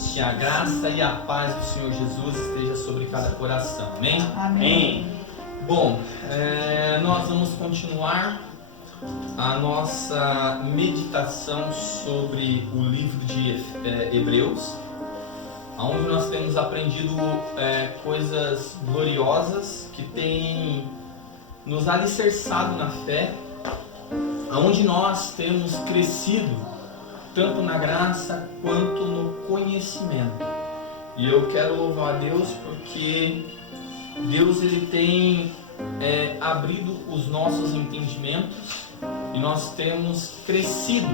noite. Que a graça e a paz do Senhor Jesus esteja sobre cada coração. Amém? Amém. Bom, nós vamos continuar a nossa meditação sobre o livro de Hebreus, onde nós temos aprendido coisas gloriosas que têm nos alicerçado na fé, onde nós temos crescido tanto na graça quanto no conhecimento. E eu quero louvar a Deus porque Deus ele tem abrido os nossos entendimentos e nós temos crescido,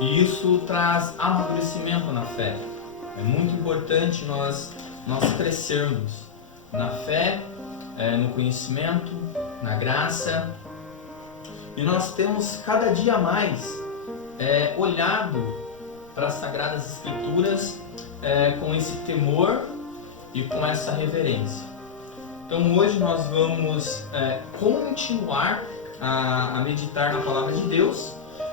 e isso traz amadurecimento na fé. É muito importante nós crescermos na fé, no conhecimento, na graça, e nós temos cada dia mais olhado para as Sagradas Escrituras com esse temor e com essa reverência. Então hoje nós vamos continuar a meditar na Palavra de Deus.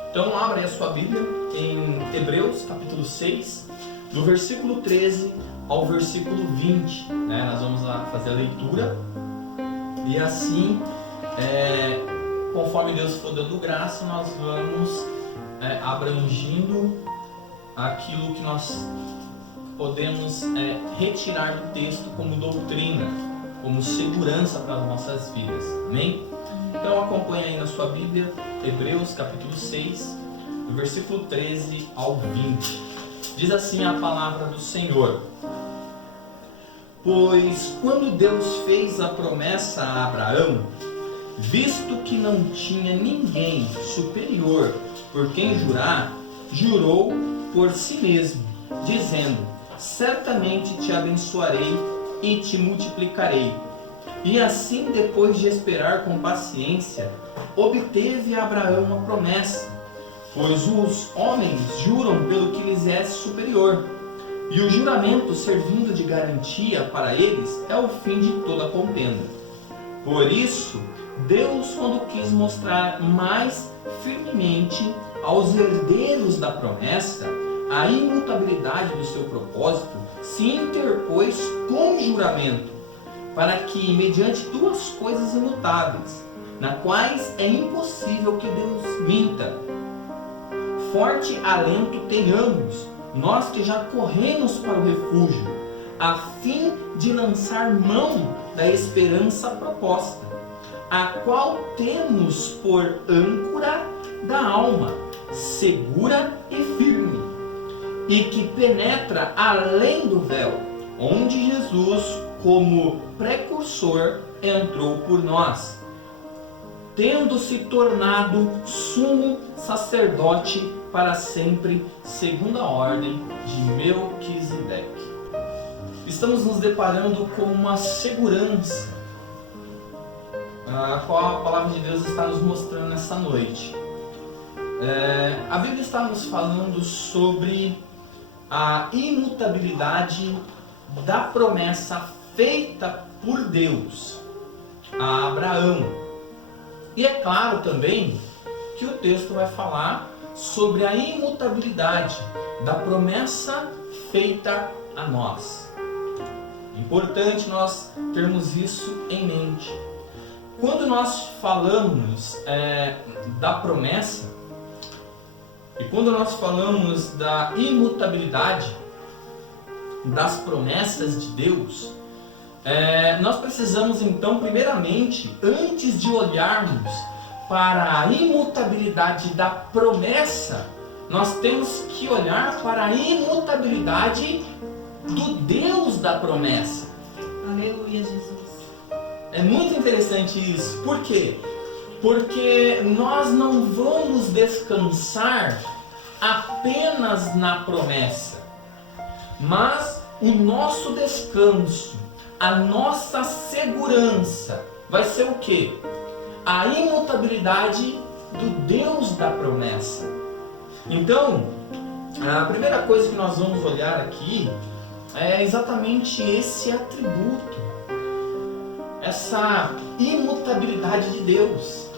Então abra aí a sua Bíblia em Hebreus capítulo 6, do versículo 13 ao versículo 20. Nós vamos fazer a leitura e assim, conforme Deus for dando graça, nós vamos abrangindo aquilo que nós podemos retirar do texto como doutrina, como segurança para as nossas vidas. Amém? Então acompanhe aí na sua Bíblia, Hebreus capítulo 6, do versículo 13 ao 20. Diz assim a palavra do Senhor: Pois quando Deus fez a promessa a Abraão, visto que não tinha ninguém superior por quem jurar, jurou por si mesmo, dizendo: Certamente te abençoarei e te multiplicarei. E assim, depois de esperar com paciência, obteve Abraão a promessa, pois os homens juram pelo que lhes é superior, e o juramento, servindo de garantia para eles, é o fim de toda contenda. Por isso, Deus, quando quis mostrar mais firmemente aos herdeiros da promessa a imutabilidade do seu propósito, se interpôs com juramento, para que, mediante duas coisas imutáveis, na quais é impossível que Deus minta, forte alento tenhamos, nós que já corremos para o refúgio, a fim de lançar mão da esperança proposta, a qual temos por âncora da alma, segura e firme, e que penetra além do véu, onde Jesus, como precursor, entrou por nós, tendo se tornado sumo sacerdote para sempre, segundo a ordem de Melquisedeque. Estamos nos deparando com uma segurança, a qual a palavra de Deus está nos mostrando nessa noite. A Bíblia está nos falando sobre a imutabilidade da promessa feita por Deus a Abraão. E é claro também que o texto vai falar sobre a imutabilidade da promessa feita a nós. Importante nós termos isso em mente. Quando nós falamos da promessa, e quando nós falamos da imutabilidade das promessas de Deus, nós precisamos então, primeiramente, antes de olharmos para a imutabilidade da promessa, nós temos que olhar para a imutabilidade do Deus da promessa. Aleluia, Jesus. É muito interessante isso. Por quê? Porque nós não vamos descansar apenas na promessa, mas o nosso descanso, a nossa segurança vai ser o quê? A imutabilidade do Deus da promessa. Então, a primeira coisa que nós vamos olhar aqui é exatamente esse atributo, essa imutabilidade de Deus.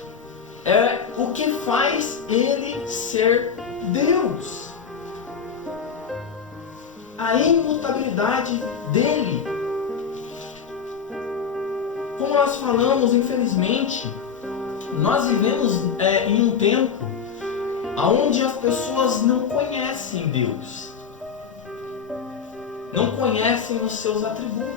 É o que faz ele ser Deus. a imutabilidade dele. Como nós falamos, infelizmente, nós vivemos em um tempo onde as pessoas não conhecem Deus, não conhecem os seus atributos.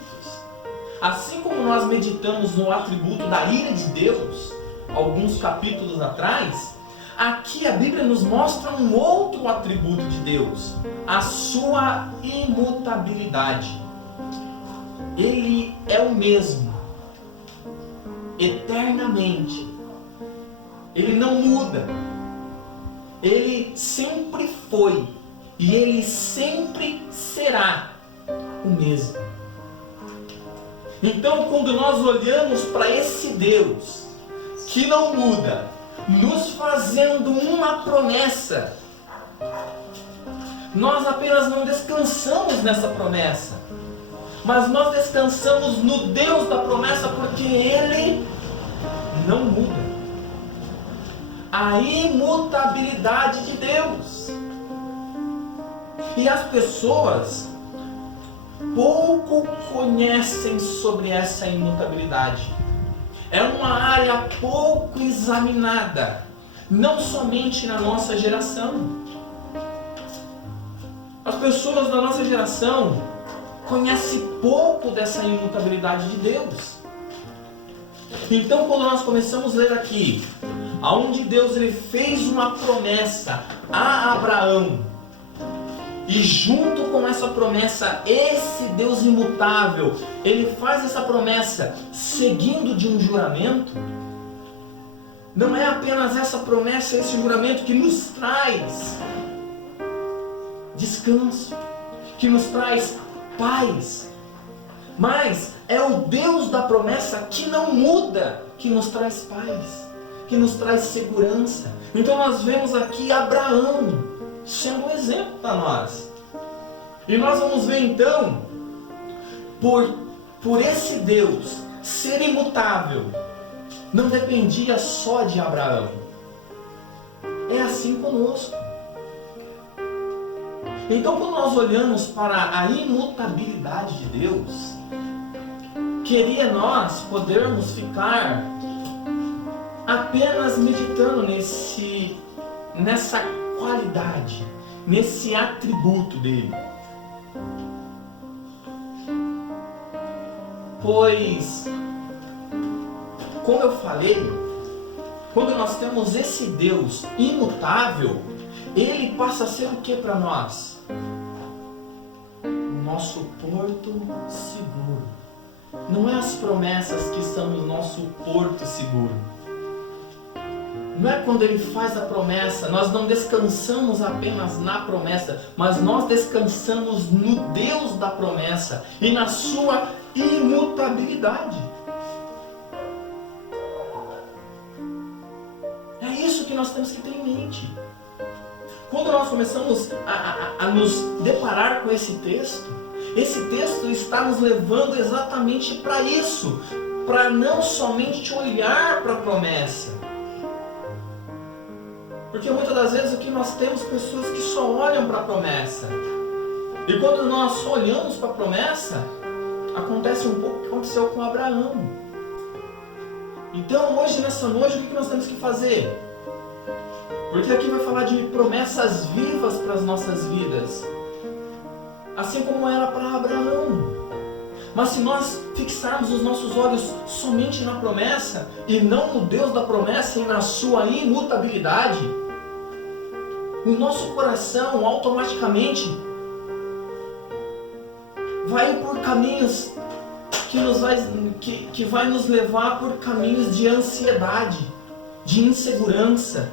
Assim como nós meditamos no atributo da ira de Deus, alguns capítulos atrás, aqui a Bíblia nos mostra um outro atributo de Deus, a sua imutabilidade. Ele é o mesmo, eternamente. Ele não muda. Ele sempre foi e ele sempre será o mesmo. Então, quando nós olhamos para esse Deus que não muda, nos fazendo uma promessa, nós apenas não descansamos nessa promessa, mas nós descansamos no Deus da promessa, porque Ele não muda. A imutabilidade de Deus. E as pessoas pouco conhecem sobre essa imutabilidade. É uma área pouco examinada, não somente na nossa geração. As pessoas da nossa geração conhecem pouco dessa imutabilidade de Deus. Então, quando nós começamos a ler aqui, aonde Deus ele fez uma promessa a Abraão, e junto com essa promessa, esse Deus imutável, ele faz essa promessa seguindo de um juramento. Não é apenas essa promessa, esse juramento que nos traz descanso, que nos traz paz, mas é o Deus da promessa que não muda, que nos traz paz, que nos traz segurança. Então nós vemos aqui Abraão sendo um exemplo para nós. E nós vamos ver então, por esse Deus ser imutável, não dependia só de Abraão. É assim conosco. Então, quando nós olhamos para a imutabilidade de Deus, queria nós podermos ficar apenas meditando nessa qualidade, nesse atributo dele. Pois, como eu falei, quando nós temos esse Deus imutável, ele passa a ser o que para nós? O nosso porto seguro. Não é as promessas que são o nosso porto seguro. Não é quando ele faz a promessa, nós não descansamos apenas na promessa, mas nós descansamos no Deus da promessa e na sua imutabilidade. É isso que nós temos que ter em mente. Quando nós começamos a nos deparar com esse texto está nos levando exatamente para isso, para não somente olhar para a promessa. Porque muitas das vezes o que nós temos pessoas que só olham para a promessa. E quando nós só olhamos para a promessa, acontece um pouco o que aconteceu com Abraão. Então hoje, nessa noite, o que nós temos que fazer? Porque aqui vai falar de promessas vivas para as nossas vidas, assim como era para Abraão. Mas se nós fixarmos os nossos olhos somente na promessa e não no Deus da promessa e na sua imutabilidade, o nosso coração automaticamente vai por caminhos que vai nos levar por caminhos de ansiedade, de insegurança.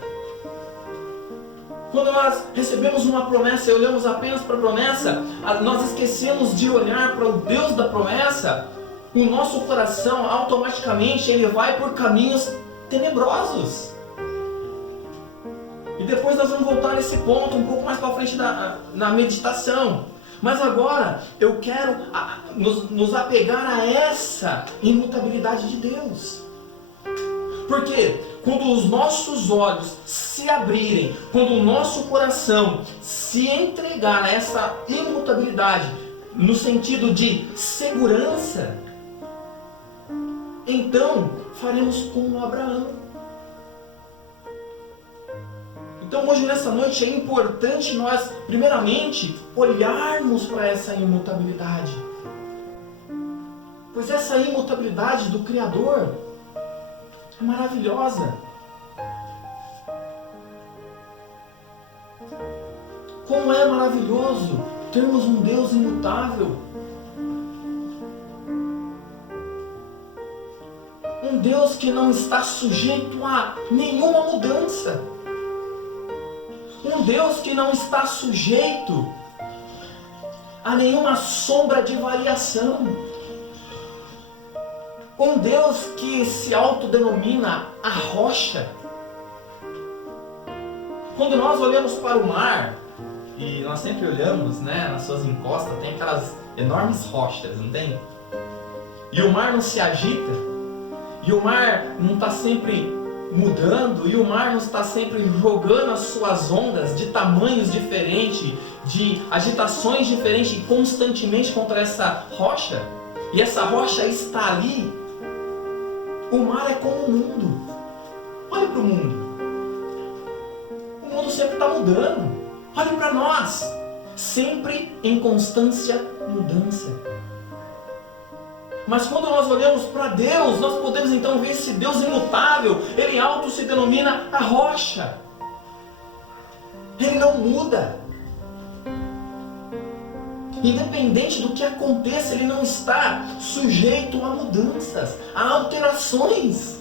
Quando nós recebemos uma promessa e olhamos apenas para a promessa, nós esquecemos de olhar para o Deus da promessa, o nosso coração automaticamente ele vai por caminhos tenebrosos. E depois nós vamos voltar nesse ponto um pouco mais para frente na meditação. Mas agora eu quero nos apegar a essa imutabilidade de Deus. Porque quando os nossos olhos se abrirem, quando o nosso coração se entregar a essa imutabilidade, no sentido de segurança, então faremos como Abraão. Então hoje, nessa noite, é importante nós, primeiramente, olharmos para essa imutabilidade. Pois essa imutabilidade do Criador é maravilhosa. Como é maravilhoso termos um Deus imutável. Um Deus que não está sujeito a nenhuma mudança. Um Deus que não está sujeito a nenhuma sombra de variação. Um Deus que se autodenomina a rocha. Quando nós olhamos para o mar, e nós sempre olhamos, né, nas suas encostas, tem aquelas enormes rochas, não tem? E o mar não se agita, e o mar não está sempre mudando, e o mar não está sempre jogando as suas ondas de tamanhos diferentes, de agitações diferentes, constantemente contra essa rocha, e essa rocha está ali. O mar é como o mundo. Olhe para o mundo. O mundo sempre está mudando. Olhe para nós. Sempre em constância mudança. Mas quando nós olhamos para Deus, nós podemos então ver esse Deus imutável. Ele auto se denomina a rocha. Ele não muda. Independente do que aconteça, ele não está sujeito a mudanças, a alterações.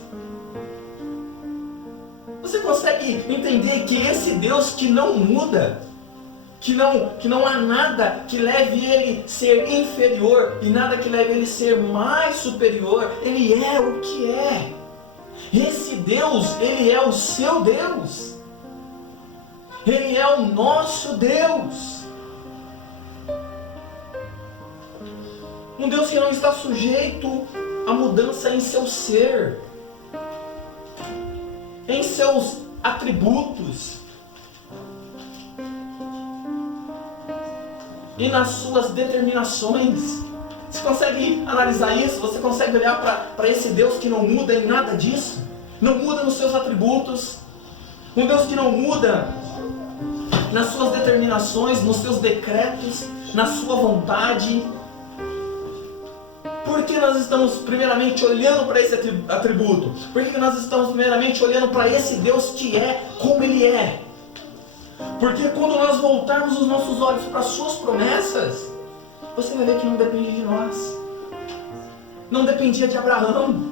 Você consegue entender que esse Deus que não muda, que não há nada que leve ele a ser inferior e nada que leve ele a ser mais superior, ele é o que é. Esse Deus, ele é o seu Deus. Ele é o nosso Deus. Um Deus que não está sujeito a mudança em seu ser, em seus atributos e nas suas determinações. Você consegue analisar isso? Você consegue olhar para esse Deus que não muda em nada disso? Não muda nos seus atributos. Um Deus que não muda nas suas determinações, nos seus decretos, na sua vontade. Por que nós estamos primeiramente olhando para esse atributo? Por que nós estamos primeiramente olhando para esse Deus que é como Ele é? Porque quando nós voltarmos os nossos olhos para as suas promessas, você vai ver que não depende de nós. Não dependia de Abraão.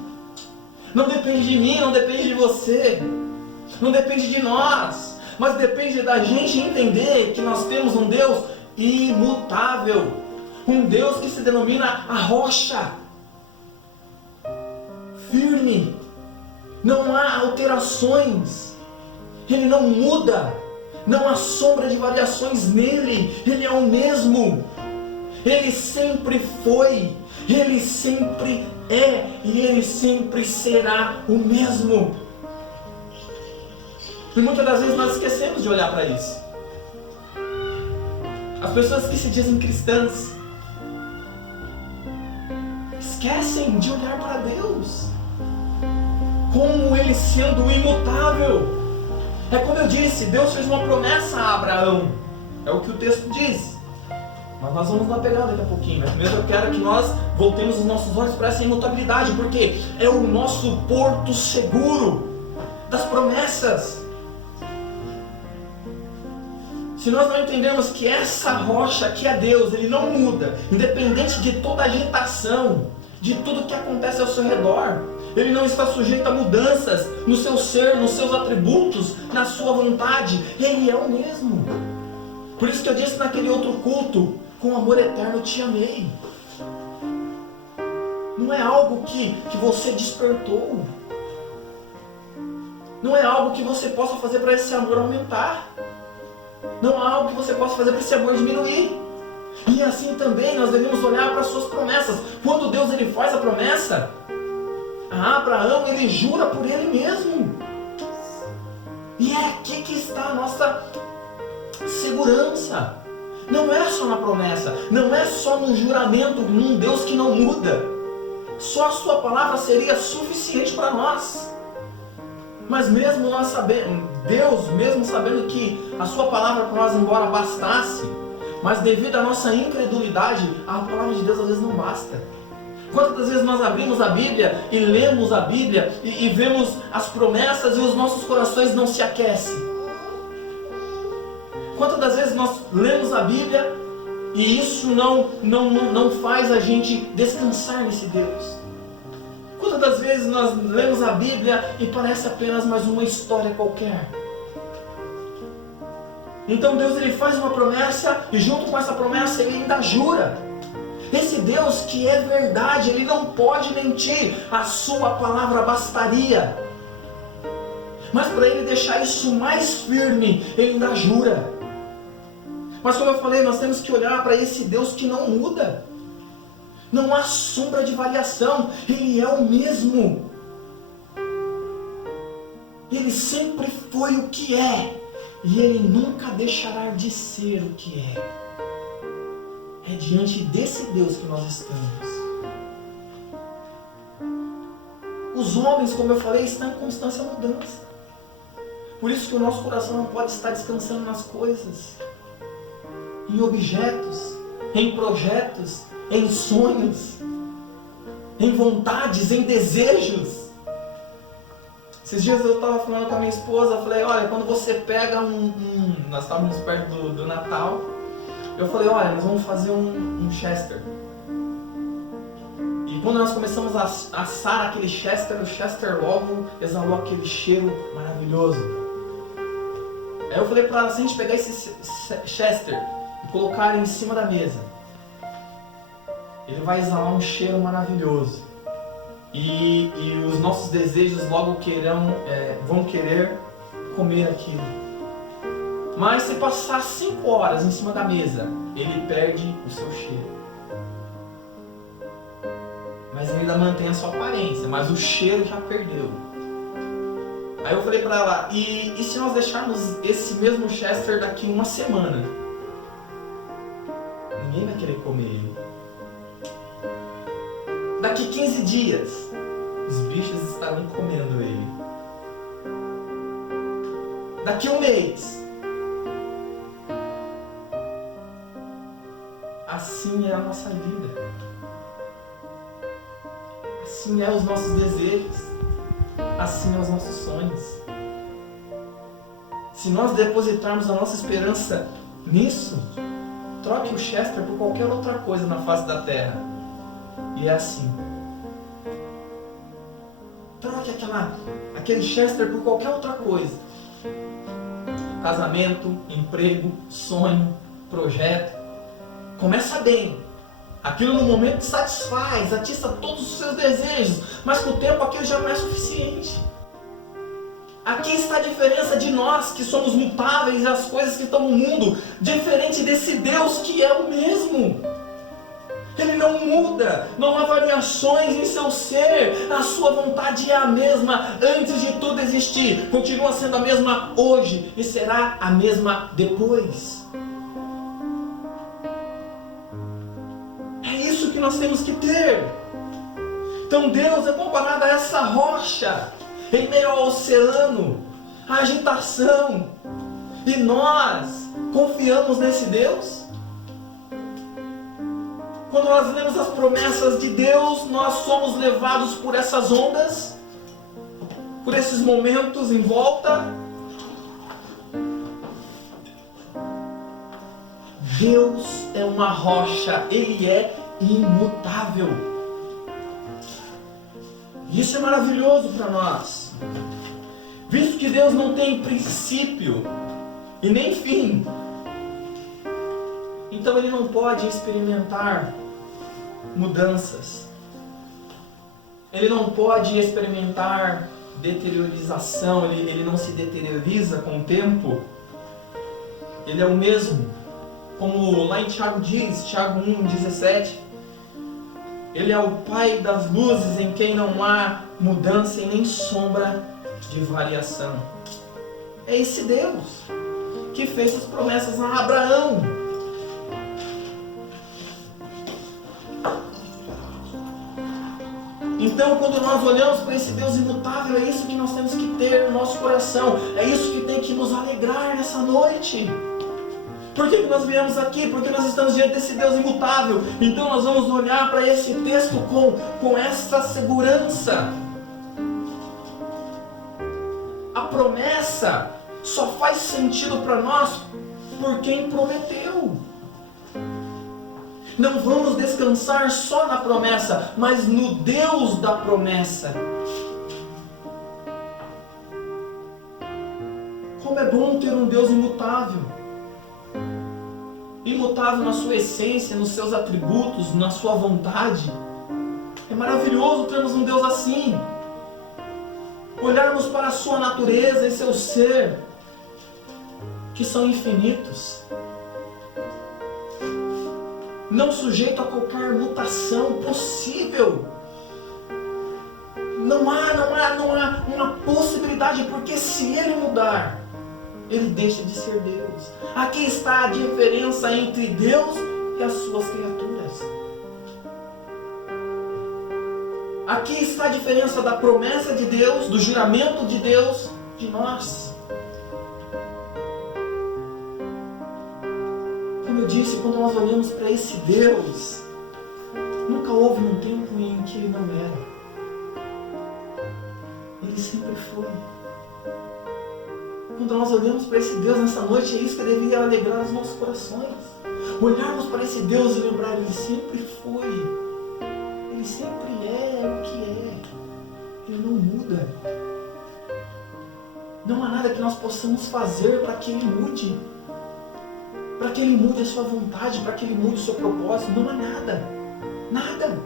Não depende de mim, não depende de você. Não depende de nós. Mas depende da gente entender que nós temos um Deus imutável. Um Deus que se denomina a rocha. Firme. Não há alterações. Ele não muda. Não há sombra de variações nele. Ele é o mesmo. Ele sempre foi. Ele sempre é. E ele sempre será o mesmo. E muitas das vezes nós esquecemos de olhar para isso. As pessoas que se dizem cristãs esquecem de olhar para Deus como Ele sendo imutável. É como eu disse, Deus fez uma promessa a Abraão. É o que o texto diz. Mas nós vamos lá pegar daqui a pouquinho. Mas primeiro eu quero que nós voltemos os nossos olhos para essa imutabilidade, porque é o nosso porto seguro das promessas. Se nós não entendermos que essa rocha que é Deus, Ele não muda, independente de toda agitação, de tudo que acontece ao seu redor, Ele não está sujeito a mudanças no seu ser, nos seus atributos, na sua vontade, Ele é o mesmo. Por isso que eu disse naquele outro culto, com amor eterno eu te amei. Não é algo que você despertou. Não é algo que você possa fazer para esse amor aumentar. Não há algo que você possa fazer para esse amor diminuir. E assim também nós devemos olhar para as suas promessas. Quando Deus ele faz a promessa, Abraão, ele jura por ele mesmo. E é aqui que está a nossa segurança. Não é só na promessa, não é só no juramento, num Deus que não muda. Só a sua palavra seria suficiente para nós. Mas mesmo nós sabendo, Deus, mesmo sabendo que a sua palavra para nós, embora bastasse, mas devido à nossa incredulidade, a palavra de Deus às vezes não basta. Quantas vezes nós abrimos a Bíblia e lemos a Bíblia e vemos as promessas e os nossos corações não se aquecem? Quantas das vezes nós lemos a Bíblia e isso não faz a gente descansar nesse Deus? Quantas das vezes nós lemos a Bíblia e parece apenas mais uma história qualquer? Então Deus, ele faz uma promessa e junto com essa promessa ele ainda jura. Esse Deus que é verdade, ele não pode mentir, a sua palavra bastaria. Mas para ele deixar isso mais firme, ele ainda jura. Mas como eu falei, nós temos que olhar para esse Deus que não muda. Não há sombra de variação, ele é o mesmo. Ele sempre foi o que é, e ele nunca deixará de ser o que é. É diante desse Deus que nós estamos. Os homens, como eu falei, estão em constância mudança. Por isso que o nosso coração não pode estar descansando nas coisas, em objetos, em projetos, em sonhos, em vontades, em desejos. Esses dias eu estava falando com a minha esposa, eu falei, olha, quando você pega nós estávamos perto do Natal, eu falei, olha, nós vamos fazer um Chester. E quando nós começamos a assar aquele Chester, o Chester logo exalou aquele cheiro maravilhoso. Aí eu falei para ela, se a gente pegar esse Chester e colocar em cima da mesa, ele vai exalar um cheiro maravilhoso. E os nossos desejos logo vão querer comer aquilo. Mas se passar 5 horas em cima da mesa, ele perde o seu cheiro. Mas ele ainda mantém a sua aparência, mas o cheiro já perdeu. Aí eu falei para ela, e se nós deixarmos esse mesmo Chester daqui 1 semana? Ninguém vai querer comer ele. Daqui 15 dias, os bichos estarão comendo ele. Daqui 1 mês, assim é a nossa vida. Assim é os nossos desejos. Assim é os nossos sonhos. Se nós depositarmos a nossa esperança nisso, troque o Chester por qualquer outra coisa na face da terra. E é assim. Troque aquele Chester por qualquer outra coisa. Casamento, emprego, sonho, projeto. Começa bem. Aquilo no momento te satisfaz, atiça todos os seus desejos, mas com o tempo aquilo já não é suficiente. Aqui está a diferença de nós que somos mutáveis e as coisas que estão no mundo, diferente desse Deus que é o mesmo. Ele não muda, não há variações em seu ser, a sua vontade é a mesma antes de tudo existir, continua sendo a mesma hoje e será a mesma depois. Que nós temos que ter. Então Deus é comparado a essa rocha em meio ao oceano, a agitação, e nós confiamos nesse Deus. Quando nós lemos as promessas de Deus, nós somos levados por essas ondas, por esses momentos em volta. Deus é uma rocha, Ele é imutável. Isso é maravilhoso para nós. Visto que Deus não tem princípio e nem fim, então Ele não pode experimentar mudanças. Ele não pode experimentar deteriorização. Ele não se deterioriza com o tempo. Ele é o mesmo. Como lá em Tiago diz, Tiago 1:17, Ele é o Pai das luzes, em quem não há mudança e nem sombra de variação. É esse Deus que fez as promessas a Abraão. Então, quando nós olhamos para esse Deus imutável, é isso que nós temos que ter no nosso coração. É isso que tem que nos alegrar nessa noite. Por que nós viemos aqui? Porque nós estamos diante desse Deus imutável. Então nós vamos olhar para esse texto com essa segurança. A promessa só faz sentido para nós por quem prometeu. Não vamos descansar só na promessa, mas no Deus da promessa. Como é bom ter um Deus imutável. Imutável na sua essência, nos seus atributos, na sua vontade. É maravilhoso termos um Deus assim. Olharmos para a sua natureza e seu ser, que são infinitos, não sujeito a qualquer mutação possível. Não há uma possibilidade, porque se ele mudar, ele deixa de ser Deus. Aqui está a diferença entre Deus e as suas criaturas. Aqui está a diferença da promessa de Deus, do juramento de Deus, de nós. Como eu disse, quando nós olhamos para esse Deus, nunca houve um tempo em que ele não era. Ele sempre foi. Quando nós olhamos para esse Deus nessa noite, é isso que deveria alegrar os nossos corações. Olharmos para esse Deus e lembrar, ele sempre foi. Ele sempre é o que é. Ele não muda. Não há nada que nós possamos fazer para que ele mude. Para que ele mude a sua vontade, para que ele mude o seu propósito. Não há nada. Nada.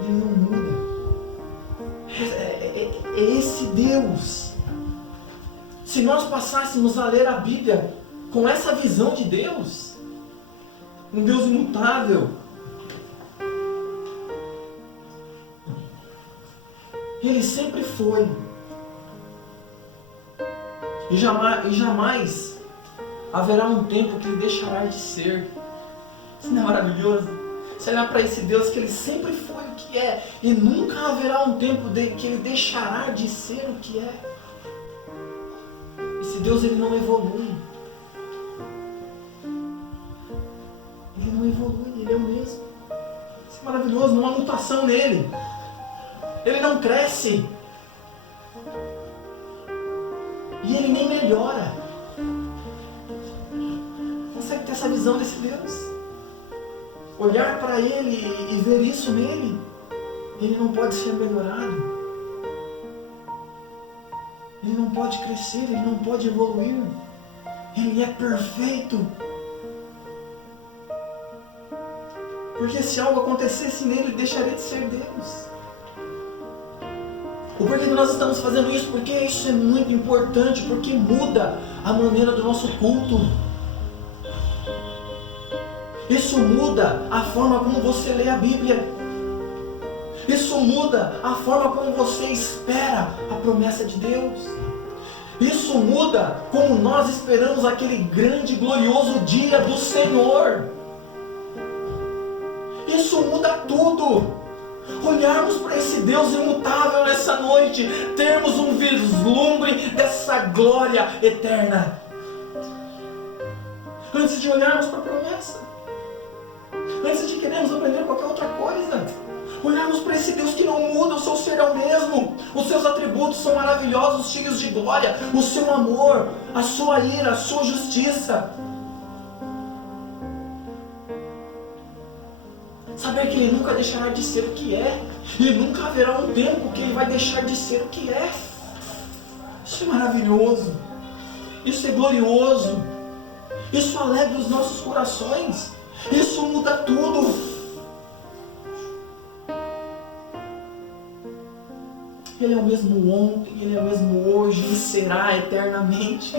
Ele não muda. É esse Deus. Se nós passássemos a ler a Bíblia com essa visão de Deus, um Deus imutável, ele sempre foi, e jamais haverá um tempo que ele deixará de ser. Isso não é maravilhoso? Você olhar para esse Deus que ele sempre foi o que é, e nunca haverá um tempo que ele deixará de ser o que é. Esse Deus, ele não evolui. Ele não evolui, ele é o mesmo. Isso é maravilhoso, não há mutação nele. Ele não cresce. E ele nem melhora. Consegue ter essa visão desse Deus? Olhar para ele e ver isso nele. Ele não pode ser melhorado. Ele não pode crescer, ele não pode evoluir. Ele é perfeito. Porque se algo acontecesse nele, ele deixaria de ser Deus. O porquê que nós estamos fazendo isso? Porque isso é muito importante, porque muda a maneira do nosso culto. Isso muda a forma como você lê a Bíblia. Isso muda a forma como você espera a promessa de Deus. Isso muda como nós esperamos aquele grande e glorioso dia do Senhor. Isso muda tudo. Olharmos para esse Deus imutável nessa noite, termos um vislumbre dessa glória eterna. Antes de olharmos para a promessa, antes de querermos aprender qualquer outra coisa, olharmos para esse Deus que não muda, o seu ser é o mesmo, os seus atributos são maravilhosos, cheios de glória, o seu amor, a sua ira, a sua justiça. Saber que ele nunca deixará de ser o que é, e nunca haverá um tempo que ele vai deixar de ser o que é. Isso é maravilhoso, isso é glorioso, isso alegra os nossos corações, isso muda tudo. Ele é o mesmo ontem, ele é o mesmo hoje e será eternamente.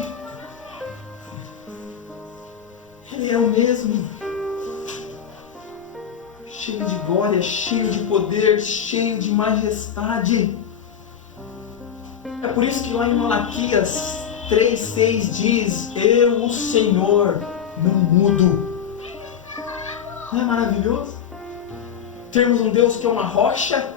Ele é o mesmo. Cheio de glória, cheio de poder, cheio de majestade. É por isso que lá em Malaquias 3:6 diz: eu, o Senhor, não mudo. Não é maravilhoso? Termos um Deus que é uma rocha,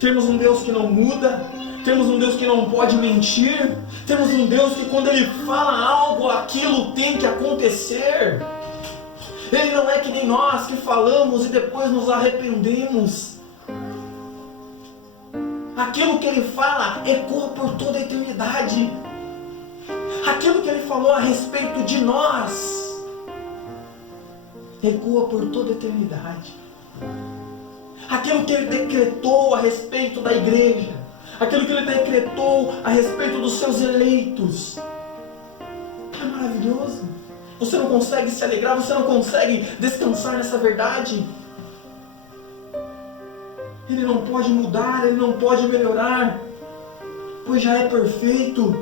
temos um Deus que não muda, temos um Deus que não pode mentir, temos um Deus que quando Ele fala algo, aquilo tem que acontecer. Ele não é que nem nós que falamos e depois nos arrependemos. Aquilo que Ele fala ecoa por toda a eternidade. Aquilo que Ele falou a respeito de nós ecoa por toda a eternidade. Aquilo que Ele decretou a respeito da igreja, aquilo que Ele decretou a respeito dos seus eleitos, é maravilhoso. Você não consegue se alegrar, você não consegue descansar nessa verdade. Ele não pode mudar, Ele não pode melhorar, pois já é perfeito.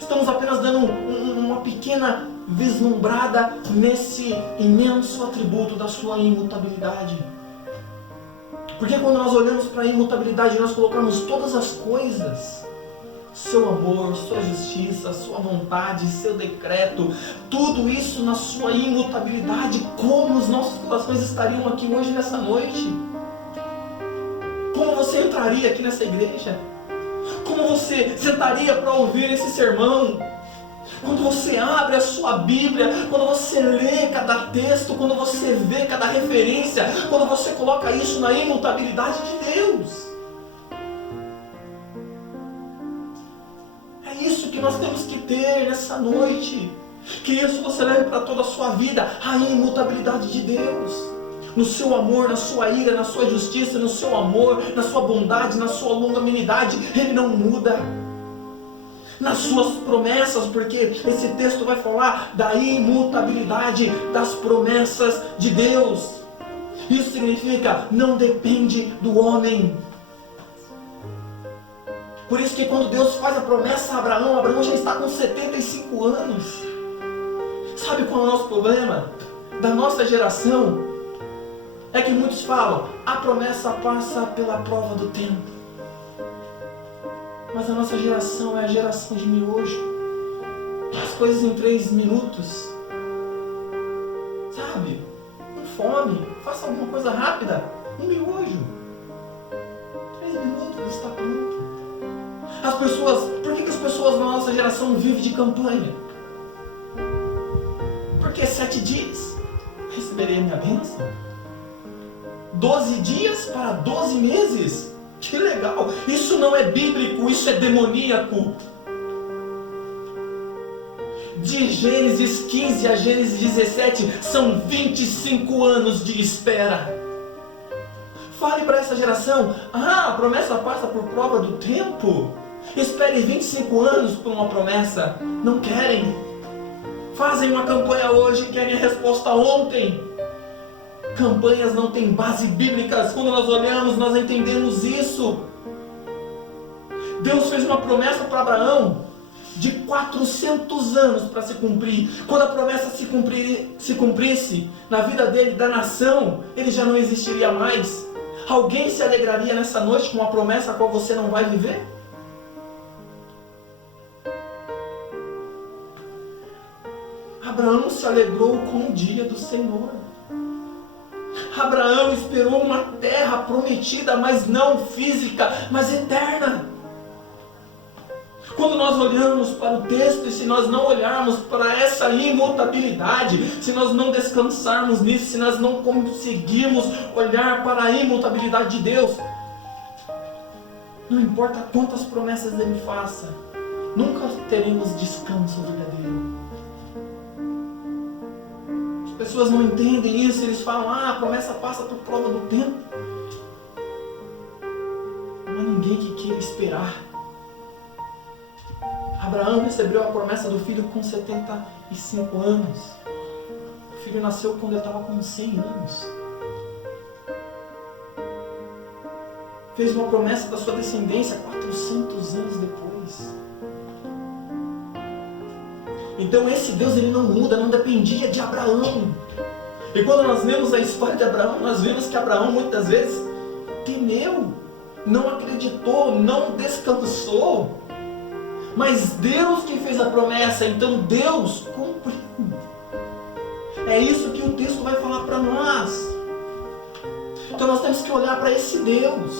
Estamos apenas dando uma pequena vislumbrada nesse imenso atributo da sua imutabilidade. Porque quando nós olhamos para a imutabilidade, nós colocamos todas as coisas, seu amor, sua justiça, sua vontade, seu decreto, tudo isso na sua imutabilidade. Como os nossos corações estariam aqui hoje nessa noite? Como você entraria aqui nessa igreja? Como você sentaria para ouvir esse sermão? Quando você abre a sua Bíblia, quando você lê cada texto, quando você vê cada referência, quando você coloca isso na imutabilidade de Deus. É isso que nós temos que ter nessa noite. Que isso você leve para toda a sua vida, a imutabilidade de Deus. No seu amor, na sua ira, na sua justiça, no seu amor, na sua bondade, na sua longanimidade, Ele não muda. Nas suas promessas, porque esse texto vai falar da imutabilidade das promessas de Deus. Isso significa, não depende do homem. Por isso que quando Deus faz a promessa a Abraão, Abraão já está com 75 anos. Sabe qual é o nosso problema? Da nossa geração, é que muitos falam, a promessa passa pela prova do tempo. Mas a nossa geração é a geração de miojo. As coisas em 3 minutos. Sabe? Com fome. Faça alguma coisa rápida. Um miojo. 3 minutos está pronto. As pessoas... Por que as pessoas na nossa geração vivem de campanha? Porque 7 dias receberei a minha bênção. 12 dias para 12 meses. Que legal! Isso não é bíblico, isso é demoníaco. De Gênesis 15 a Gênesis 17 são 25 anos de espera. Fale para essa geração, a promessa passa por prova do tempo. Espere 25 anos por uma promessa. Não querem. Fazem uma campanha hoje e querem a resposta ontem. Campanhas não têm base bíblicas. Quando nós olhamos, nós entendemos isso. Deus fez uma promessa para Abraão de 400 anos para se cumprir. Quando a promessa se cumprisse na vida dele, da nação, ele já não existiria mais. Alguém se alegraria nessa noite com uma promessa a qual você não vai viver? Abraão se alegrou com o dia do Senhor. Abraão esperou uma terra prometida, mas não física, mas eterna. Quando nós olhamos para o texto, e se nós não olharmos para essa imutabilidade, se nós não descansarmos nisso, se nós não conseguirmos olhar para a imutabilidade de Deus, não importa quantas promessas Ele faça, nunca teremos descanso verdadeiro. As pessoas não entendem isso, eles falam, a promessa passa por prova do tempo. Não há ninguém que queira esperar. Abraão recebeu a promessa do filho com 75 anos. O filho nasceu quando ele estava com 100 anos. Fez uma promessa da sua descendência 400 anos depois. Então esse Deus, ele não muda, não dependia de Abraão. E quando nós lemos a história de Abraão, nós vemos que Abraão muitas vezes temeu, não acreditou, não descansou. Mas Deus que fez a promessa, então Deus cumpriu. É isso que o texto vai falar para nós. Então nós temos que olhar para esse Deus.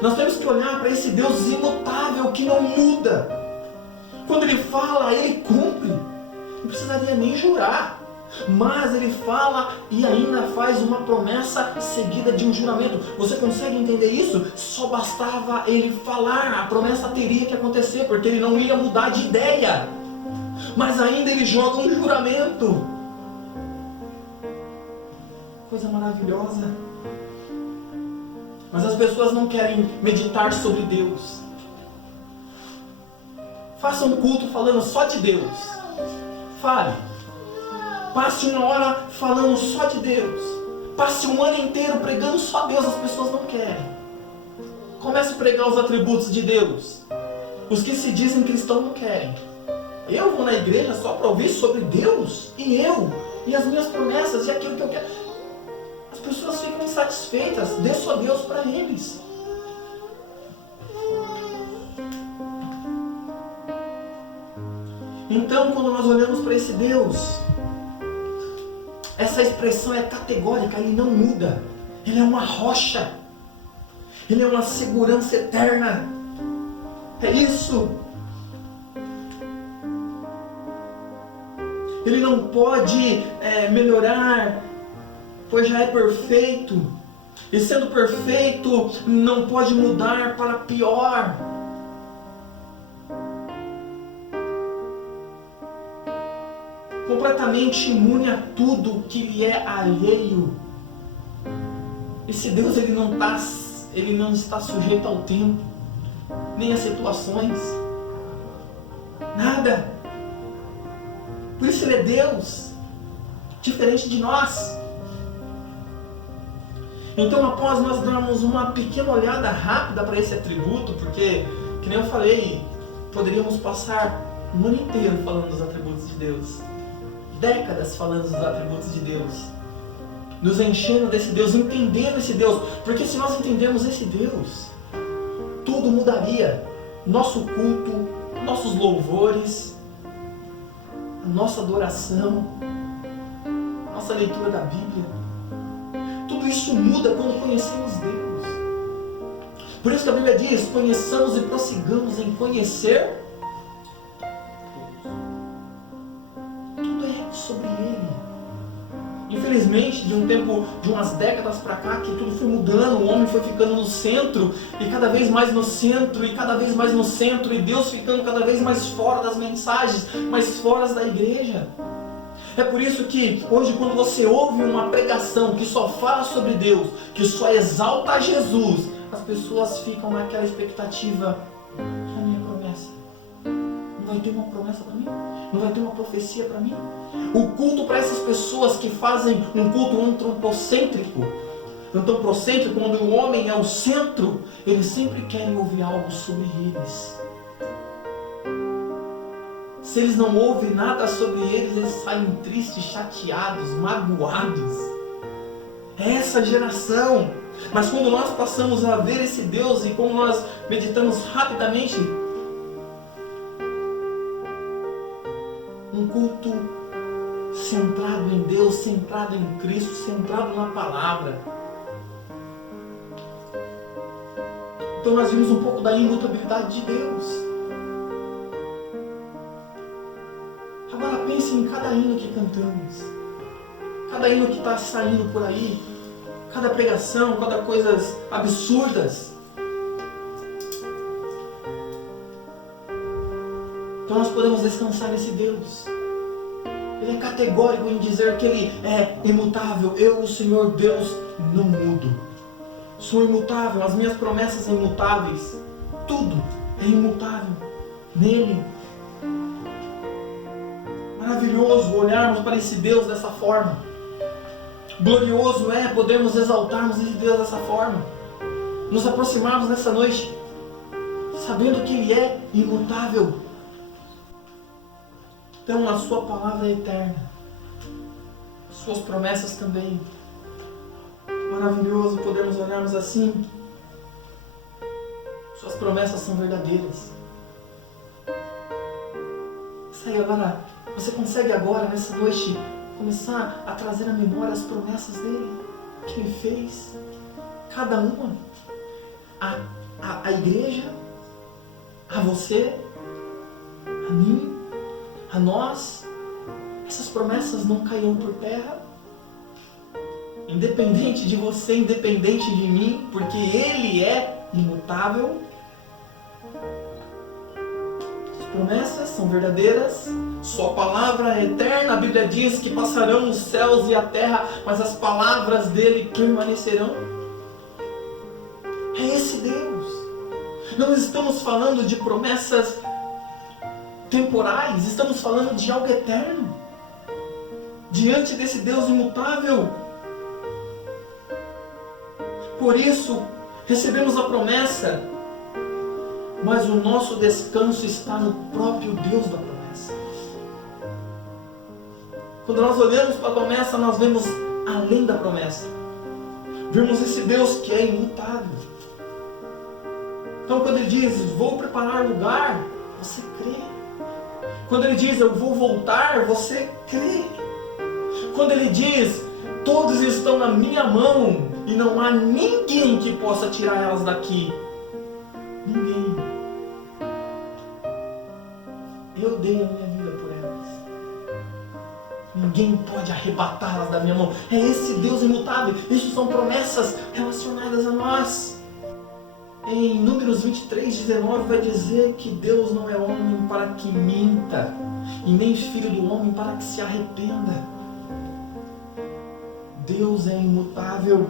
Nós temos que olhar para esse Deus imutável, que não muda. Quando Ele fala, Ele cumpre. Não precisaria nem jurar. Mas Ele fala e ainda faz uma promessa seguida de um juramento. Você consegue entender isso? Só bastava Ele falar, a promessa teria que acontecer, porque Ele não ia mudar de ideia. Mas ainda Ele joga um juramento. Coisa maravilhosa. Mas as pessoas não querem meditar sobre Deus. Faça um culto falando só de Deus. Fale. Passe uma hora falando só de Deus. Passe um ano inteiro pregando só Deus. As pessoas não querem. Comece a pregar os atributos de Deus. Os que se dizem cristãos não querem. Eu vou na igreja só para ouvir sobre Deus. E eu. E as minhas promessas. E aquilo que eu quero. As pessoas ficam insatisfeitas. Dê só Deus para eles. Então, quando nós olhamos para esse Deus, essa expressão é categórica, Ele não muda. Ele é uma rocha. Ele é uma segurança eterna. É isso. Ele não pode melhorar, pois já é perfeito. E sendo perfeito, não pode mudar para pior. Completamente imune a tudo que lhe é alheio. Esse Deus, ele não está sujeito ao tempo, nem às situações. Nada. Por isso Ele é Deus, diferente de nós. Então, após nós darmos uma pequena olhada rápida para esse atributo, porque, que nem eu falei, poderíamos passar um ano inteiro falando dos atributos de Deus, décadas falando dos atributos de Deus, nos enchendo desse Deus, entendendo esse Deus, porque se nós entendermos esse Deus, tudo mudaria. Nosso culto, nossos louvores, a nossa adoração, nossa leitura da Bíblia, tudo isso muda quando conhecemos Deus. Por isso que a Bíblia diz: conheçamos e prossigamos em conhecer. Tudo é sobre Ele. Infelizmente, de um tempo, de umas décadas para cá, que tudo foi mudando, o homem foi ficando no centro, e cada vez mais no centro, e cada vez mais no centro, e Deus ficando cada vez mais fora das mensagens, mais fora da igreja. É por isso que hoje, quando você ouve uma pregação que só fala sobre Deus, que só exalta Jesus, as pessoas ficam naquela expectativa: a minha promessa, não vai ter uma promessa para mim? Não vai ter uma profecia para mim? O culto para essas pessoas que fazem um culto antropocêntrico, onde o homem é o centro, eles sempre querem ouvir algo sobre eles. Se eles não ouvem nada sobre eles, eles saem tristes, chateados, magoados. É essa geração. Mas quando nós passamos a ver esse Deus, e como nós meditamos rapidamente, um culto centrado em Deus, centrado em Cristo, centrado na palavra. Então nós vimos um pouco da imutabilidade de Deus. Agora pense em cada hino que cantamos, cada hino que está saindo por aí, cada pregação, cada coisas absurdas. Então nós podemos descansar nesse Deus. Ele é categórico em dizer que Ele é imutável. Eu, o Senhor Deus, não mudo. Sou imutável, as minhas promessas são imutáveis. Tudo é imutável nele. Maravilhoso olharmos para esse Deus dessa forma. Glorioso é podermos exaltarmos esse Deus dessa forma. Nos aproximarmos nessa noite, sabendo que Ele é imutável. Então a sua palavra é eterna. Suas promessas também. Maravilhoso podermos olharmos assim. Suas promessas são verdadeiras. Você consegue agora, nessa noite, começar a trazer à memória as promessas dele, que ele fez, cada uma, a igreja, a você, a mim, a nós. Essas promessas não caíram por terra, independente de você, independente de mim, porque ele é imutável. As promessas são verdadeiras, sua palavra é eterna. A Bíblia diz que passarão os céus e a terra, mas as palavras dele permanecerão. É esse Deus. Não estamos falando de promessas temporais, estamos falando de algo eterno. Diante desse Deus imutável. Por isso, recebemos a promessa, mas o nosso descanso está no próprio Deus da promessa. Quando nós olhamos para a promessa, nós vemos além da promessa. Vemos esse Deus que é imutável. Então quando ele diz, vou preparar lugar, você crê. Quando ele diz, eu vou voltar, você crê. Quando ele diz, todos estão na minha mão e não há ninguém que possa tirar elas daqui. Ninguém. Eu dei a minha vida por elas. Ninguém pode arrebatá-las da minha mão. É esse Deus imutável. Isso são promessas relacionadas a nós. Em Números 23:19 vai dizer que Deus não é homem para que minta, e nem filho do homem para que se arrependa. Deus é imutável.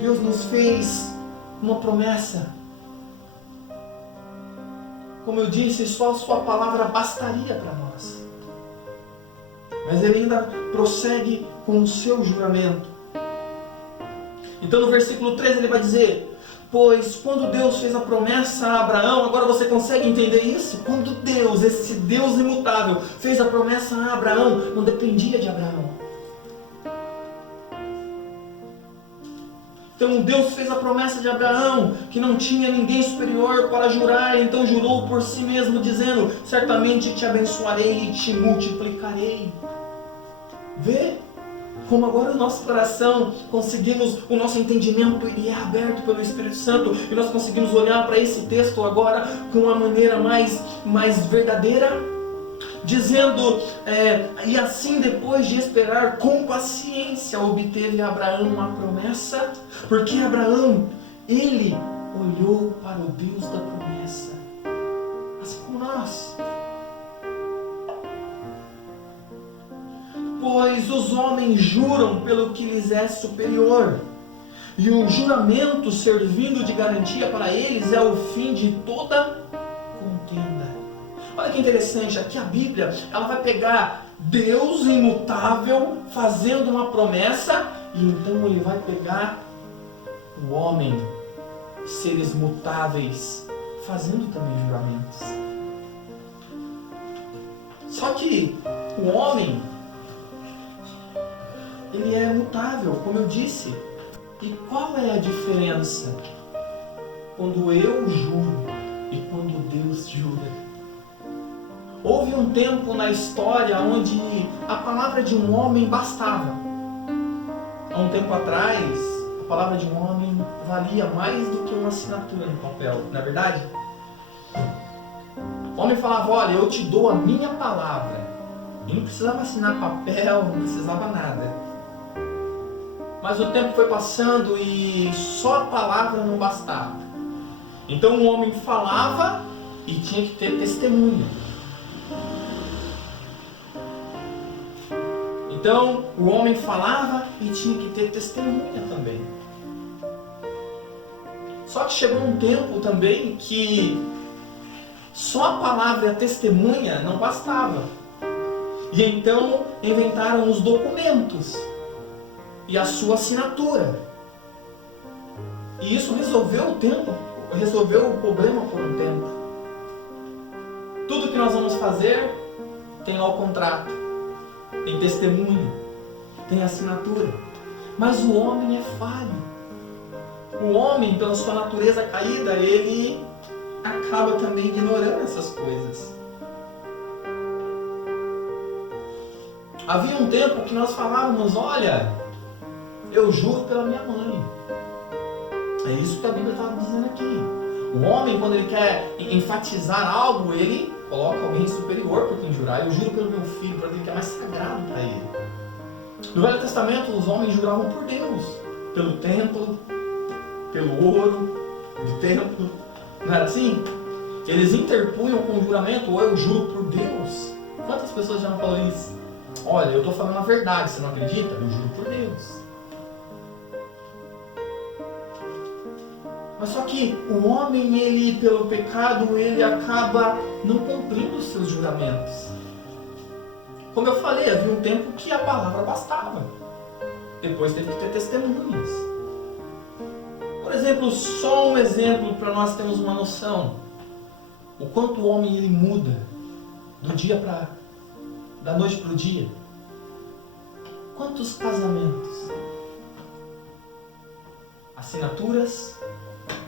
Deus nos fez uma promessa. Como eu disse, só a sua palavra bastaria para nós. Mas ele ainda prossegue com o seu juramento. Então no versículo 13 ele vai dizer, pois quando Deus fez a promessa a Abraão, agora você consegue entender isso? Quando Deus, esse Deus imutável, fez a promessa a Abraão, não dependia de Abraão. Então Deus fez a promessa de Abraão, que não tinha ninguém superior para jurar, então jurou por si mesmo, dizendo, certamente te abençoarei e te multiplicarei. Vê? Como agora o nosso coração, o nosso entendimento ele é aberto pelo Espírito Santo e nós conseguimos olhar para esse texto agora com uma maneira mais verdadeira, dizendo, e assim depois de esperar com paciência, obteve Abraão a promessa, porque Abraão, ele olhou para o Deus da promessa, assim como nós. Pois os homens juram pelo que lhes é superior, e o juramento servindo de garantia para eles é o fim de toda contenda. Olha que interessante, aqui a Bíblia ela vai pegar Deus imutável fazendo uma promessa, e então ele vai pegar o homem, seres mutáveis, fazendo também juramentos. Só que o homem, ele é mutável, como eu disse. E qual é a diferença quando eu juro e quando Deus jura? Houve um tempo na história onde a palavra de um homem bastava. Há um tempo atrás, a palavra de um homem valia mais do que uma assinatura no papel, não é verdade? O homem falava, olha, eu te dou a minha palavra. E não precisava assinar papel, não precisava nada. Mas o tempo foi passando e só a palavra não bastava. Então o homem falava e tinha que ter testemunha. Então o homem falava e tinha que ter testemunha também. Só que chegou um tempo também que só a palavra e a testemunha não bastava. E então inventaram os documentos e a sua assinatura. E isso resolveu o problema por um tempo. Tudo que nós vamos fazer tem lá o contrato, tem testemunho, tem assinatura. Mas o homem é falho. O homem, pela sua natureza caída, ele acaba também ignorando essas coisas. Havia um tempo que nós falávamos, olha, eu juro pela minha mãe. É isso que a Bíblia estava dizendo aqui. O homem, quando ele quer enfatizar algo, ele coloca alguém superior por quem jurar. Eu juro pelo meu filho, por aquele que é mais sagrado para ele. No Velho Testamento, os homens juravam por Deus, pelo templo, pelo ouro do templo. Não era assim? Eles interpunham com o juramento, ou eu juro por Deus. Quantas pessoas já não falaram isso? Olha, eu estou falando a verdade, você não acredita? Eu juro por Deus. Mas só que o homem, ele, pelo pecado, ele acaba não cumprindo os seus juramentos. Como eu falei, havia um tempo que a palavra bastava. Depois teve que ter testemunhas. Por exemplo, só um exemplo para nós termos uma noção. O quanto o homem ele muda da noite para o dia. Quantos casamentos? Assinaturas,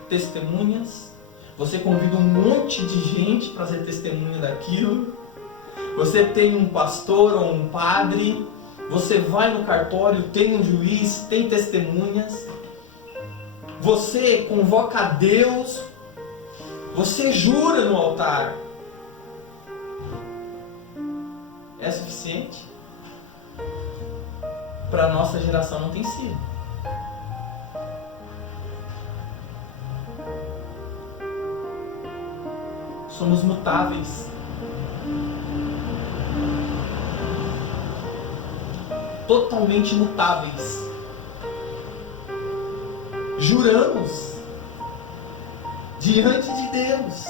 testemunhas. Você convida um monte de gente para ser testemunha daquilo. Você tem um pastor ou um padre. Você vai no cartório, tem um juiz, tem testemunhas. Você convoca a Deus. Você jura no altar. É suficiente? Para a nossa geração não tem sido. Somos mutáveis. Totalmente mutáveis. Juramos diante de Deus.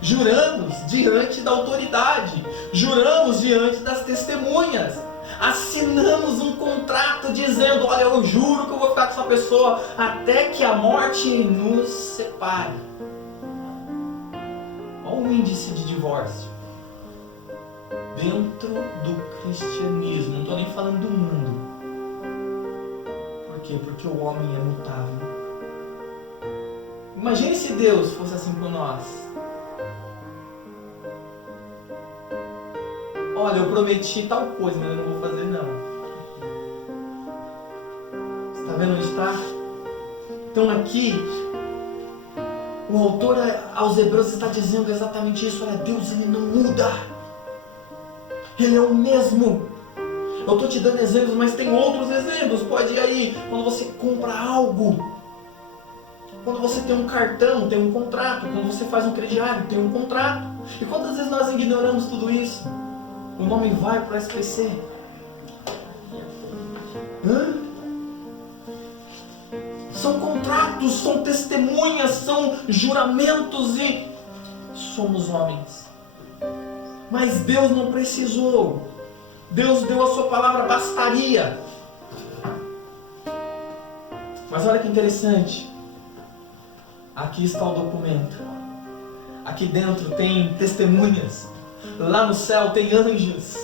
Juramos diante da autoridade. Juramos diante das testemunhas. Assinamos um contrato dizendo, olha, eu juro que eu vou ficar com essa pessoa até que a morte nos separe. Olha o índice de divórcio dentro do cristianismo. Não estou nem falando do mundo. Por quê? Porque o homem é mutável. Imagine se Deus fosse assim com nós. Olha, eu prometi tal coisa, mas eu não vou fazer não. Você está vendo onde está? Então aqui, o autor aos Hebreus está dizendo exatamente isso. Olha, Deus ele não muda. Ele é o mesmo. Eu estou te dando exemplos, mas tem outros exemplos. Pode ir aí, quando você compra algo. Quando você tem um cartão, tem um contrato. Quando você faz um crediário, tem um contrato. E quantas vezes nós ignoramos tudo isso? O nome vai para o SPC. São contratos, são testemunhas, são juramentos e somos homens. Mas Deus não precisou. Deus deu a sua palavra, bastaria. Mas olha que interessante. Aqui está o documento. Aqui dentro tem testemunhas. Lá no céu tem anjos.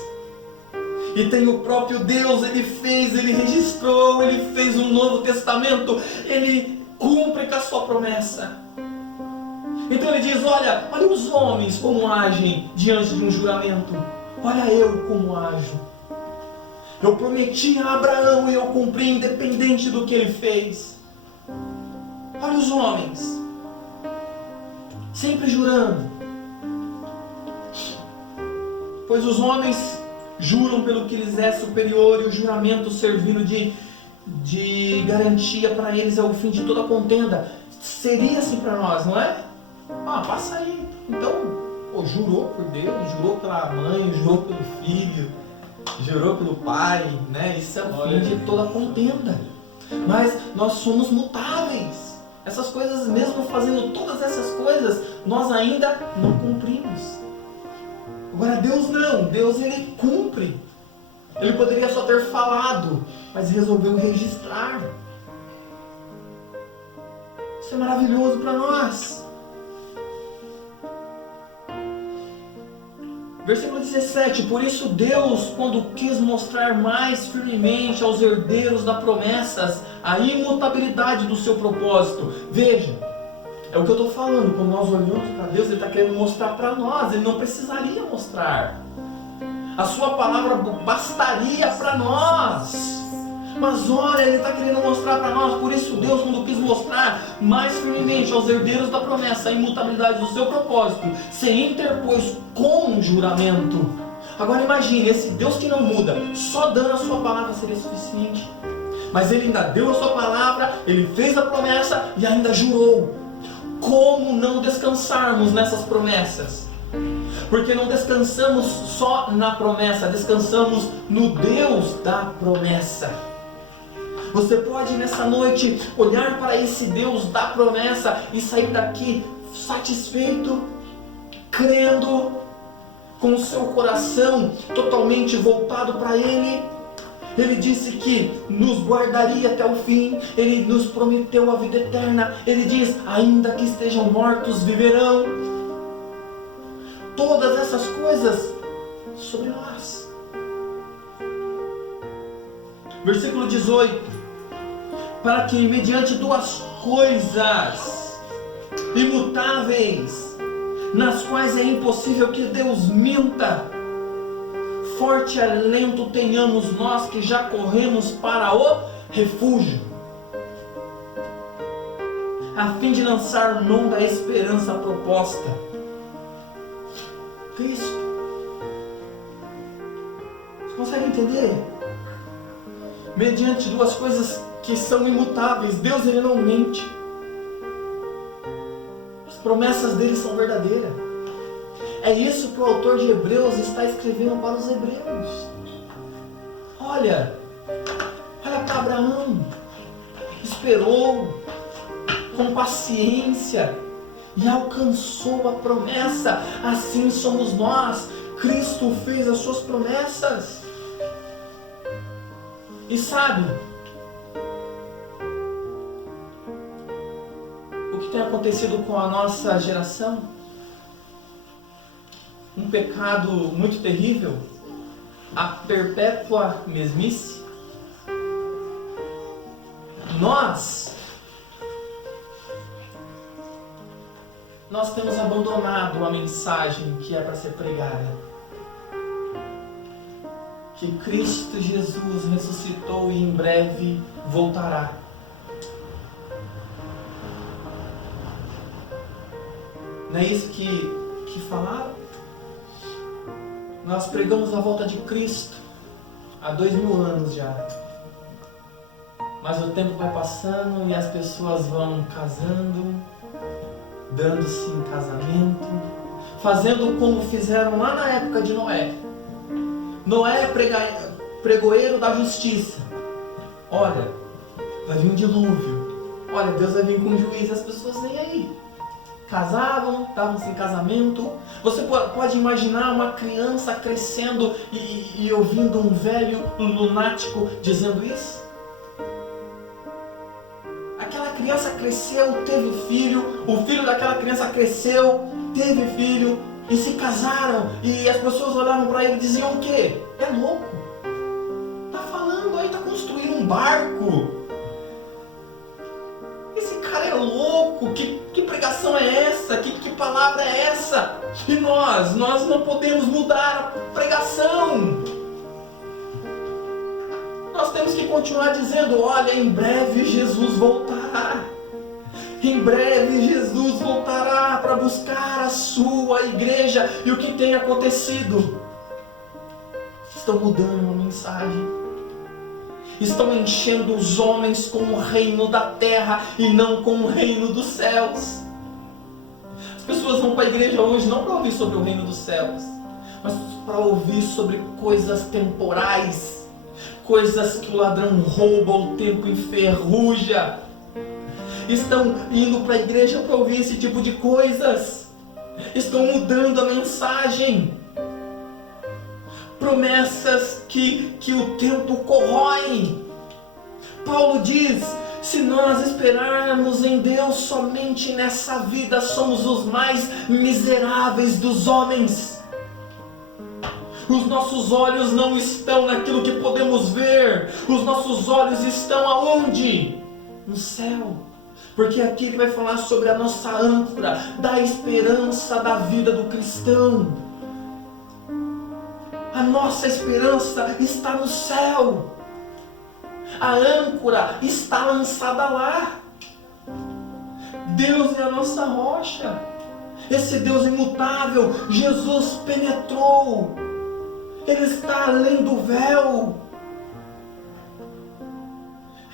E tem o próprio Deus, Ele registrou, Ele fez um novo testamento. Ele cumpre com a sua promessa. Então Ele diz, olha os homens como agem diante de um juramento. Olha eu como ajo. Eu prometi a Abraão e eu cumpri independente do que ele fez. Olha os homens. Sempre jurando. Pois os homens juram pelo que lhes é superior e o juramento servindo de garantia para eles é o fim de toda contenda. Seria assim para nós, não é? Passa aí. Então, jurou por Deus, jurou pela mãe, jurou pelo filho, jurou pelo pai, né? Isso é o fim de toda contenda. Mas nós somos mutáveis. Essas coisas, mesmo fazendo todas essas coisas, nós ainda não cumprimos. Agora Deus não, Deus ele cumpre. Ele poderia só ter falado, mas resolveu registrar. Isso é maravilhoso para nós. Versículo 17: por isso Deus, quando quis mostrar mais firmemente aos herdeiros da promessa a imutabilidade do seu propósito. Veja, é o que eu estou falando, quando nós olhamos para Deus, Ele está querendo mostrar para nós, Ele não precisaria mostrar. A sua palavra bastaria para nós. Mas olha, Ele está querendo mostrar para nós. Por isso Deus, quando quis mostrar mais firmemente aos herdeiros da promessa a imutabilidade do seu propósito, se interpôs com juramento. Agora imagine, esse Deus que não muda, só dando a sua palavra seria suficiente. Mas Ele ainda deu a sua palavra, Ele fez a promessa e ainda jurou. Como não descansarmos nessas promessas? Porque não descansamos só na promessa, descansamos no Deus da promessa. Você pode nessa noite olhar para esse Deus da promessa e sair daqui satisfeito, crendo, com o seu coração totalmente voltado para Ele. Ele disse que nos guardaria até o fim. Ele nos prometeu a vida eterna. Ele diz, ainda que estejam mortos, viverão. Todas essas coisas sobre nós. Versículo 18. Para que mediante duas coisas imutáveis, nas quais é impossível que Deus minta, forte alento tenhamos nós que já corremos para o refúgio, a fim de lançar mão da esperança proposta. Cristo. Você consegue entender? Mediante duas coisas que são imutáveis. Deus, Ele não mente. As promessas dele são verdadeiras. É isso que o autor de Hebreus está escrevendo para os hebreus. Olha para Abraão. Esperou com paciência e alcançou a promessa. Assim somos nós. Cristo fez as suas promessas. E sabe o que tem acontecido com a nossa geração? Um pecado muito terrível, a perpétua mesmice. Nós temos abandonado a mensagem que é para ser pregada. Que Cristo Jesus ressuscitou e em breve voltará. Não é isso que falaram? Nós pregamos a volta de Cristo há 2000 anos já. Mas o tempo vai passando e as pessoas vão casando, dando-se em casamento, fazendo como fizeram lá na época de Noé. Noé é pregoeiro da justiça. Olha, vai vir um dilúvio. Olha, Deus vai vir com um juízo. As pessoas nem aí. Casavam, davam-se em casamento. Você pode imaginar uma criança crescendo e ouvindo um velho lunático dizendo isso? Aquela criança cresceu, teve filho. O filho daquela criança cresceu, teve filho. E se casaram, e as pessoas olhavam para ele e diziam o quê? É louco. Tá falando aí, tá construindo um barco. Esse cara é louco. Que pregação é essa? Que palavra é essa? E nós não podemos mudar a pregação. Nós temos que continuar dizendo, olha, em breve Jesus voltará. Em breve Jesus voltará para buscar a sua igreja. E o que tem acontecido? Estão mudando a mensagem. Estão enchendo os homens com o reino da terra e não com o reino dos céus. As pessoas vão para a igreja hoje não para ouvir sobre o reino dos céus, mas para ouvir sobre coisas temporais. Coisas que o ladrão rouba, o tempo enferruja. Estão indo para a igreja para ouvir esse tipo de coisas. Estão mudando a mensagem. Promessas que o tempo corrói. Paulo diz, se nós esperarmos em Deus somente nessa vida, somos os mais miseráveis dos homens. Os nossos olhos não estão naquilo que podemos ver. Os nossos olhos estão aonde? No céu. Porque aqui ele vai falar sobre a nossa âncora da esperança da vida do cristão. A nossa esperança está no céu. A âncora está lançada lá. Deus é a nossa rocha. Esse Deus imutável, Jesus penetrou. Ele está além do véu.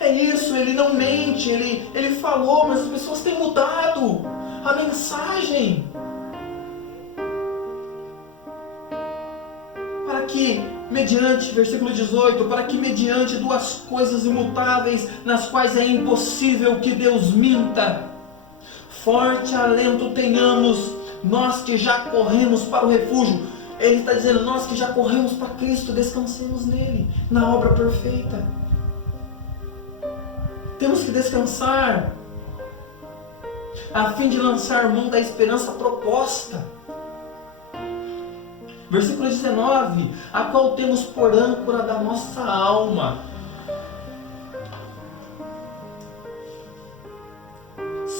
É isso, ele não mente, ele falou, mas as pessoas têm mudado a mensagem. Para que, mediante, versículo 18, para que mediante duas coisas imutáveis, nas quais é impossível que Deus minta, forte alento tenhamos, nós que já corremos para o refúgio. Ele está dizendo, nós que já corremos para Cristo, descansemos nele, na obra perfeita. Temos que descansar, a fim de lançar mão da esperança proposta. Versículo 19, a qual temos por âncora da nossa alma.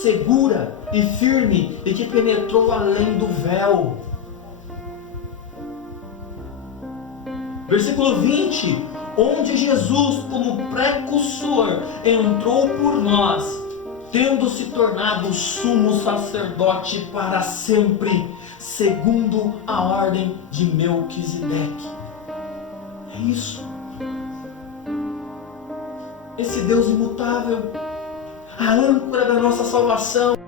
Segura e firme, e que penetrou além do véu. Versículo 20, onde Jesus, como precursor, entrou por nós, tendo se tornado sumo sacerdote para sempre, segundo a ordem de Melquisedeque. É isso. Esse Deus imutável, a âncora da nossa salvação.